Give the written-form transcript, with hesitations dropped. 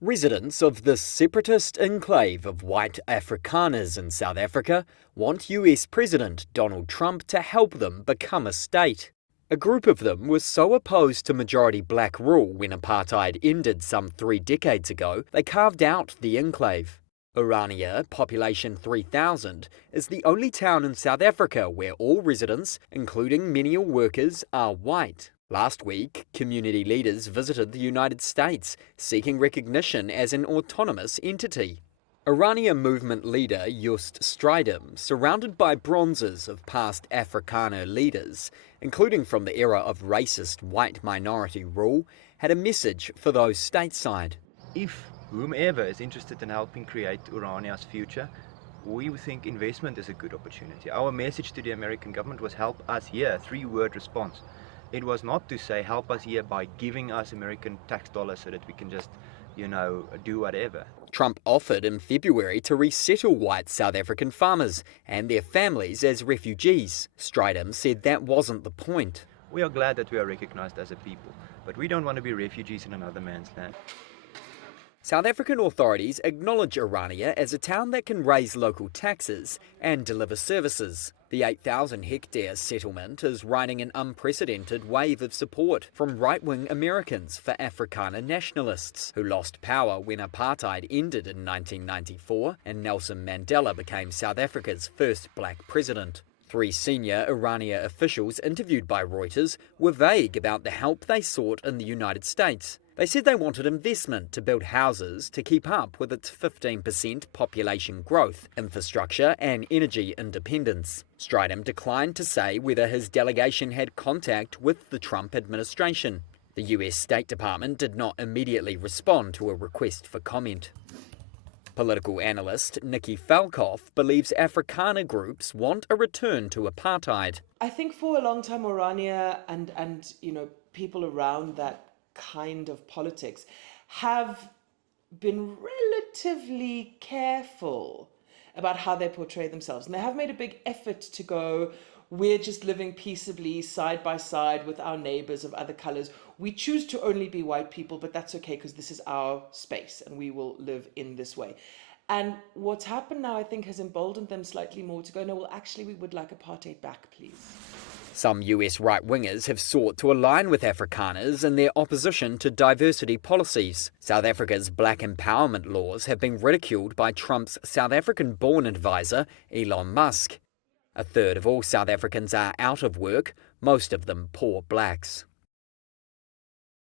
Residents of the separatist enclave of white afrikaners in South Africa want US President Donald Trump to help them become a state. A group of them was so opposed to majority black rule when apartheid ended some 3 decades ago, they carved out the enclave. Orania, population 3,000, is the only town in South Africa where all residents, including menial workers, are white. Last week, community leaders visited the United States, seeking recognition as an autonomous entity. Orania movement leader Just Strydom, surrounded by bronzes of past Afrikaner leaders, including from the era of racist white minority rule, had a message for those stateside. If whomever is interested in helping create Orania's future, we think investment is a good opportunity. Our message to the American government was help us here, 3-word response. It was not to say help us here by giving us American tax dollars so that we can just, do whatever. Trump offered in February to resettle white South African farmers and their families as refugees. Strydom said that wasn't the point. We are glad that we are recognized as a people, but we don't want to be refugees in another man's land. South African authorities acknowledge Orania as a town that can raise local taxes and deliver services. The 8,000-hectare settlement is riding an unprecedented wave of support from right-wing Americans for Afrikaner nationalists who lost power when apartheid ended in 1994 and Nelson Mandela became South Africa's first black president. 3 senior Orania officials interviewed by Reuters were vague about the help they sought in the United States. They said they wanted investment to build houses to keep up with its 15% population growth, infrastructure and energy independence. Strydom declined to say whether his delegation had contact with the Trump administration. The US State Department did not immediately respond to a request for comment. Political analyst Nikki Falkoff believes Afrikaner groups want a return to apartheid. I think for a long time Orania and people around that kind of politics have been relatively careful about how they portray themselves, and they have made a big effort to go, we're just living peaceably side by side with our neighbors of other colors. We choose to only be white people, but that's okay because this is our space and we will live in this way. And what's happened now, I think, has emboldened them slightly more to go, no, well, actually, we would like apartheid back, please. Some US right-wingers have sought to align with Afrikaners in their opposition to diversity policies. South Africa's black empowerment laws have been ridiculed by Trump's South African-born advisor, Elon Musk. A third of all South Africans are out of work, most of them poor blacks.